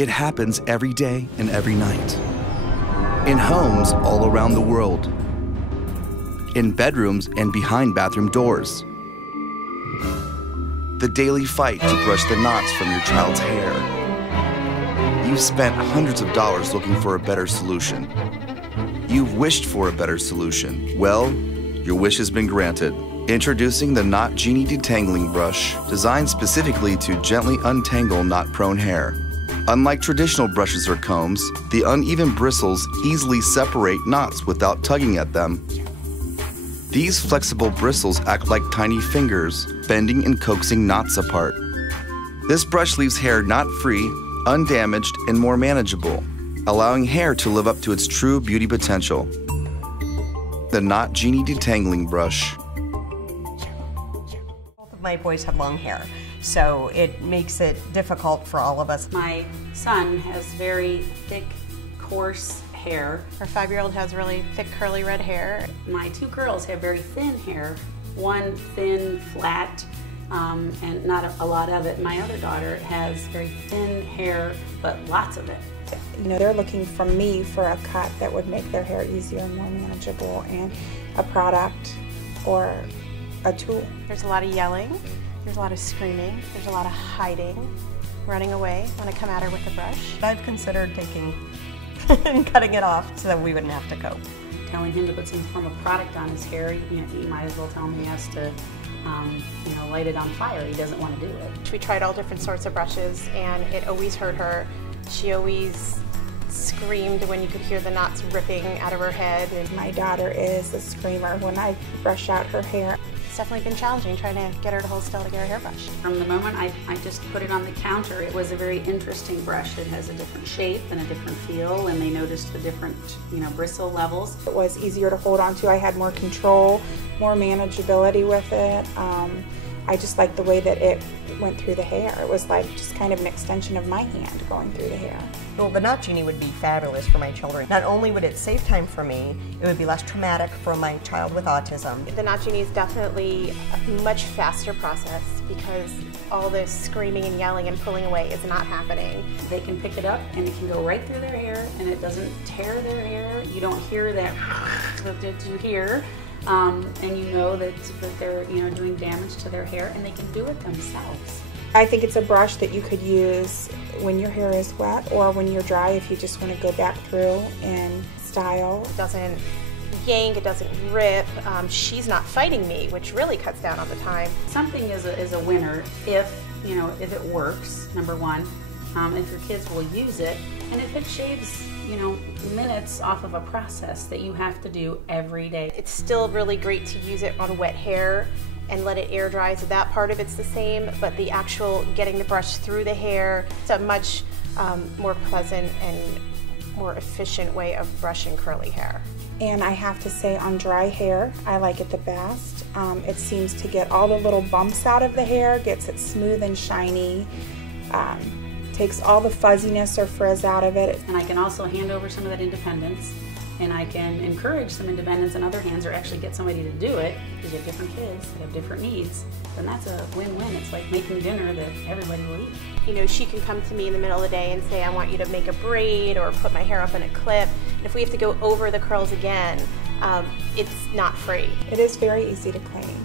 It happens every day and every night. In homes all around the world. In bedrooms and behind bathroom doors. The daily fight to brush the knots from your child's hair. You've spent hundreds of dollars looking for a better solution. You've wished for a better solution. Well, your wish has been granted. Introducing the Knot Genie Detangling Brush, designed specifically to gently untangle knot-prone hair. Unlike traditional brushes or combs, the uneven bristles easily separate knots without tugging at them. These flexible bristles act like tiny fingers, bending and coaxing knots apart. This brush leaves hair knot-free, undamaged, and more manageable, allowing hair to live up to its true beauty potential. The Knot Genie Detangling Brush. Both of my boys have long hair, so it makes it difficult for all of us. My son has very thick, coarse hair. Our 5-year-old has really thick, curly red hair. My 2 girls have very thin hair. One thin, flat, and not a lot of it. My other daughter has very thin hair, but lots of it. You know, they're looking from me for a cut that would make their hair easier and more manageable, and a product or a tool. There's a lot of yelling, there's a lot of screaming, there's a lot of hiding, running away when I come at her with the brush. I've considered taking and cutting it off so that we wouldn't have to cope. Telling him to put some form of product on his hair, you might as well tell him he has to light it on fire. He doesn't want to do it. We tried all different sorts of brushes and it always hurt her. She always screamed when you could hear the knots ripping out of her head. My daughter is a screamer when I brush out her hair. It's definitely been challenging trying to get her to hold still to get her hair brushed. From the moment I just put it on the counter, it was a very interesting brush. It has a different shape and a different feel, and they noticed the different, bristle levels. It was easier to hold on to. I had more control, more manageability with it. I just liked the way that it went through the hair. It was like just kind of an extension of my hand going through the hair. Well, the Knot Genie would be fabulous for my children. Not only would it save time for me, it would be less traumatic for my child with autism. The Knot Genie is definitely a much faster process because all this screaming and yelling and pulling away is not happening. They can pick it up and it can go right through their hair and it doesn't tear their hair. You don't hear that that you hear. And you know that they're doing damage to their hair, and they can do it themselves. I think it's a brush that you could use when your hair is wet or when you're dry if you just want to go back through in style. It doesn't yank, it doesn't rip. She's not fighting me, which really cuts down on the time. Something is a winner if it works, number one. If your kids will use it, and if it shaves minutes off of a process that you have to do every day. It's still really great to use it on wet hair and let it air dry, so that part of it's the same, but the actual getting the brush through the hair, it's a much more pleasant and more efficient way of brushing curly hair. And I have to say, on dry hair, I like it the best. It seems to get all the little bumps out of the hair, gets it smooth and shiny. Takes all the fuzziness or frizz out of it. And I can also hand over some of that independence, and I can encourage some independence in other hands, or actually get somebody to do it, because you have different kids that have different needs. Then that's a win-win. It's like making dinner that everybody will eat. She can come to me in the middle of the day and say, I want you to make a braid or put my hair up in a clip. And if we have to go over the curls again, it's not free. It is very easy to clean.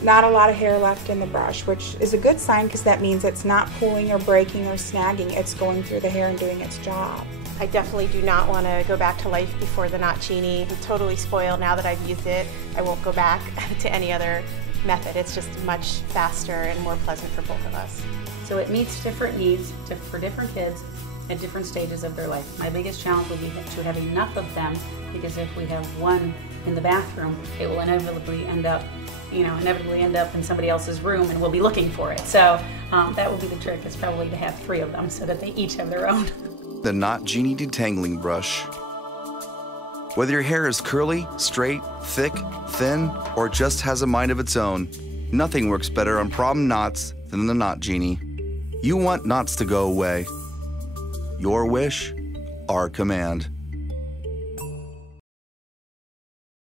Not a lot of hair left in the brush, which is a good sign because that means it's not pulling or breaking or snagging. It's going through the hair and doing its job. I definitely do not want to go back to life before the Knot Genie. I'm totally spoiled now that I've used it. I won't go back to any other method. It's just much faster and more pleasant for both of us. So it meets different needs for different kids at different stages of their life. My biggest challenge will be to have enough of them, because if we have one in the bathroom, it will inevitably end up in somebody else's room, and we'll be looking for it. So that will be the trick, is probably to have 3 of them so that they each have their own. The Knot Genie Detangling Brush. Whether your hair is curly, straight, thick, thin, or just has a mind of its own, nothing works better on problem knots than the Knot Genie. You want knots to go away. Your wish, our command.